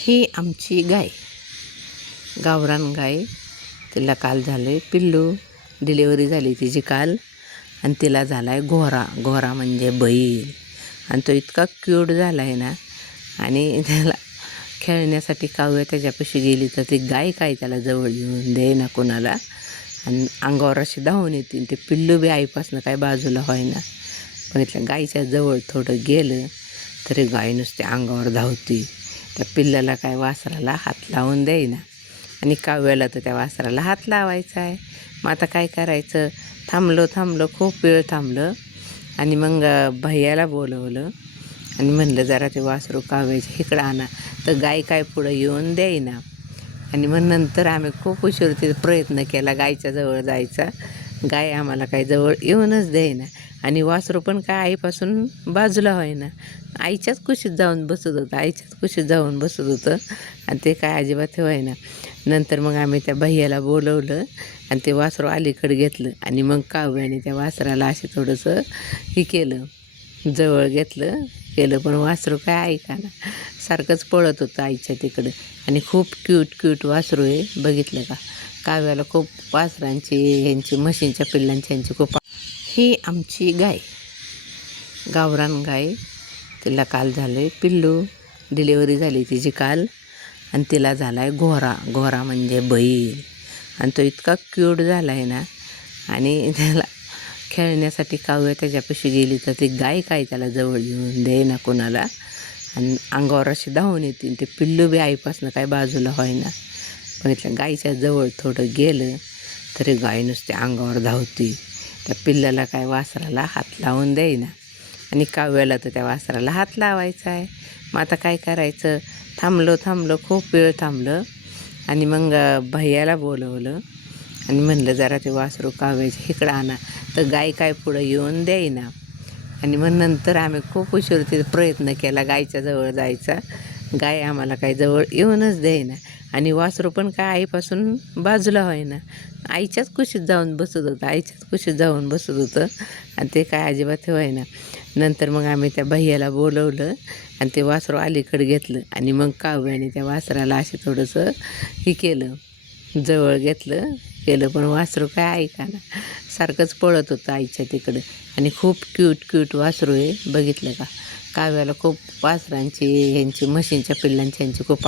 ही आमची गाय, गावरान गाय. तिला काल झालं आहे पिल्लू. डिलेवरी झाली तिची काल आणि तिला झाला आहे घोरा. घोरा म्हणजे बैल. आणि तो इतका क्यूट झाला आहे ना. आणि त्याला खेळण्यासाठी काव्या त्याच्यापाशी गेली तर ती गाय काय त्याला जवळ येऊन दे ना कोणाला. आणि अंगावर अशी धावून येतील. ते पिल्लू बी आईपासनं काय बाजूला होईना. पण इथल्या गाईच्या जवळ थोडं गेलं तरी गाय नुसते अंगावर धावती. त्या पिल्लाला काय वासराला हात लावून देईना. आणि काव्याला तर त्या वासराला हात लावायचा आहे. मग आता काय करायचं. थांबलो खूप वेळ थांबलं. आणि मग भैयाला बोलवलं आणि म्हणलं जरा ते वासरू काव्याच्या इकडं आणा. तर गाय काय पुढं येऊन देईना. आणि मग नंतर आम्ही खूप उशीर प्रयत्न केला गायच्या जवळ जायचा. गाय आम्हाला काय जवळ येऊनच देईना. आणि वासरू पण काय आईपासून बाजूला होईना. आईच्याच कुशीत जाऊन बसत होतं आणि ते काय अजिबात होईना. नंतर मग आम्ही त्या भैयाला बोलवलं आणि ते वासरू अलीकडे घेतलं. आणि मग काव्याने त्या वासराला असे थोडंसं हे केलं, जवळ केलं पण वासरू काय ऐकाना. सारखंच पळत होतं आईच्या तिकडं. आणि खूप क्यूट वासरू आहे. बघितलं का. काव्याला खूप वासरांची म्हशींच्या पिल्लांची खूप. ही आमची गाय, गावरान गाय. तिला काल झालं आहे पिल्लू. डिलेवरी झाली तिची काल आणि तिला झाला आहे घोरा. घोरा म्हणजे बैल. आणि तो इतका क्यूट झाला आहे ना. आणि त्याला खेळण्यासाठी काव्या त्याच्यापाशी गेली तर ती गाय काय त्याला जवळ येऊन दे ना कोणाला. आणि अंगावर अशी धावून येतील. ते पिल्लू बी आईपासनं काय बाजूला होईना. पण इथल्या गाईच्या जवळ थोडं गेलं तरी गाय नुसते अंगावर धावती. त्या पिल्लाला काय वासराला हात लावून देईना. आणि काव्याला तर त्या वासराला हात लावायचा आहे. मग आता काय करायचं. थांबलो खूप वेळ थांबलं. आणि मग भैयाला बोलवलं आणि म्हणलं जरा ते वासरू काव्याच्या इकडं आणा. तर गाय काय पुढं येऊन देईना. आणि मग नंतर आम्ही खूप उशीर प्रयत्न केला गायच्या जवळ जायचा. गाय आम्हाला काय जवळ येऊनच देईना. आणि वासरू पण काय आईपासून बाजूला होईना. आईच्याच कुशीत जाऊन बसत होतं आणि ते काय अजिबात होईना. नंतर मग आम्ही त्या भैयाला बोलवलं आणि ते वासरू अलीकडे घेतलं. आणि मग काव्याने त्या वासराला असे थोडंसं हे केलं, जवळ केलं पण वासरू काय ऐकाना. सारखंच पळत होतं आईच्या तिकडं. आणि खूप क्यूट वासरू आहे. बघितलं का. काव्याला खूप वासरांची म्हशींच्या पिल्लांची खूप.